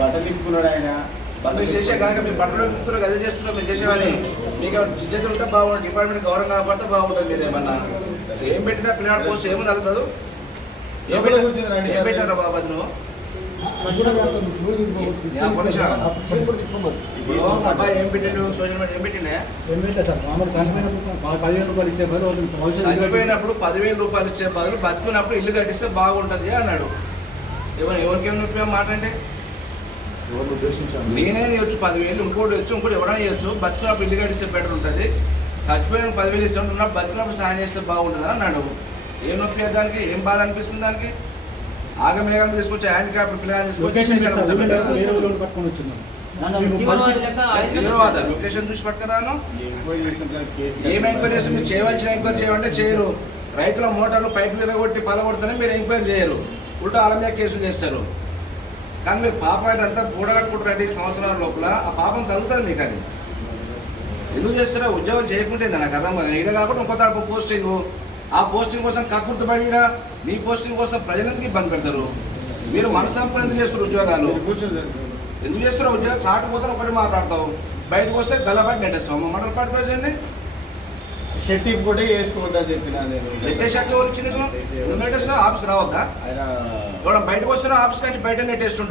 బట్టలు ఇప్పుకున్నాడు ఆయన. మీరు చేసే కనుక మీరు బట్టలు ఎక్కుతున్నారు అదే చేస్తున్నారు మీరు చేసేవాని మీకు ఇజ్జత ఉంటే బాగుంటుంది డిపార్ట్మెంట్ గౌరవం కాపాడితే బాగుంటుంది మీరు ఏమన్నా ఏం పెట్టినా పిల్లవాడి పోస్ట్ ఏముంది అలా చదువు? ఏం. పెట్టారు బాబు అది నువ్వు? ఈ ఇప్పుడు అబ్బాయి ఏం పెట్టిండు? సోషల్ మీడియా ఏం పెట్టిండే? చచ్చిపోయినప్పుడు పదివేల రూపాయలు ఇచ్చే బదులు బతుకున్నప్పుడు ఇల్లు కట్టిస్తే బాగుంటది అన్నాడు. ఎవరు ఎవరికేమైనా ఉపయోగం మాట అంటే నేనే ఇవ్వచ్చు పదివేలు. ఇంకోటి వచ్చు ఇంకోటి ఎవరైనా ఇవ్వచ్చు బతుకున్నప్పుడు ఇల్లు కట్టిస్తే బెటర్ ఉంటుంది. చచ్చిపోయిన పదివేలు ఇస్తే ఉన్నప్పుడు బతుకున్నప్పుడు సాయం చేస్తే బాగుంటుంది అన్నాడు. ఏం నొప్పి లేదు దానికి? ఏం బాధ అనిపిస్తుంది దానికి? ఆగమేఘం తీసుకొచ్చి హ్యాండిక్యాప్ పిల్లలు తీసుకొచ్చి తీవ్రవాద. లొకేషన్ చూసి పట్టుకురాను ఏం ఎంక్వైరీ చేస్తే మీరు చేయవలసిన ఎంక్వైరీ చేయమంటే చేయరు. రైతుల మోటార్లు పైపులు విరగొట్టి పలగొడితేనే మీరు ఎంక్వైరీ చేయరు. ఉల్టా వాళ్ళ మీద కేసులు చేస్తారు. కానీ మీరు పాపం అయితే అంతా కూడగట్టుకుంటారంటే ఈ సంవత్సరాల లోపల. ఆ పాపం కలుగుతుంది మీకు అది. ఎందుకు చేస్తారా ఉద్యోగం చేయకుంటే నాకు అర్థం కాదు. ఈడ కాకుండా ఇంకో తాడు పోస్టింగ్ ఆ పోస్టింగ్ కోసం కక్కుర్తి పడి ఈడ మీ పోస్టింగ్ కోసం ప్రజలందరికీ ఇబ్బంది పెడతారు. మీరు మనసంపూర్ణ ఎందుకు చేస్తారు ఉద్యోగాలు? ఎందుకు చేస్తారు ఉద్యోగం చాటు పోతే ఒకటి మాట్లాడతావు. బయటకు వస్తే గల్లబాటి నెట్టేస్తావు. మా మండల పార్టీ ప్రజల్ని షర్ట్ ఇప్పుడే వేసుకోవద్దని చెప్పిన నేను. నెట్టేసాక నెట్టేస్తావు? ఆఫీస్ రావద్దా? బయటకు వస్తున్నా ఆఫీస్ నుంచి బయట నెట్టేస్తుంటావు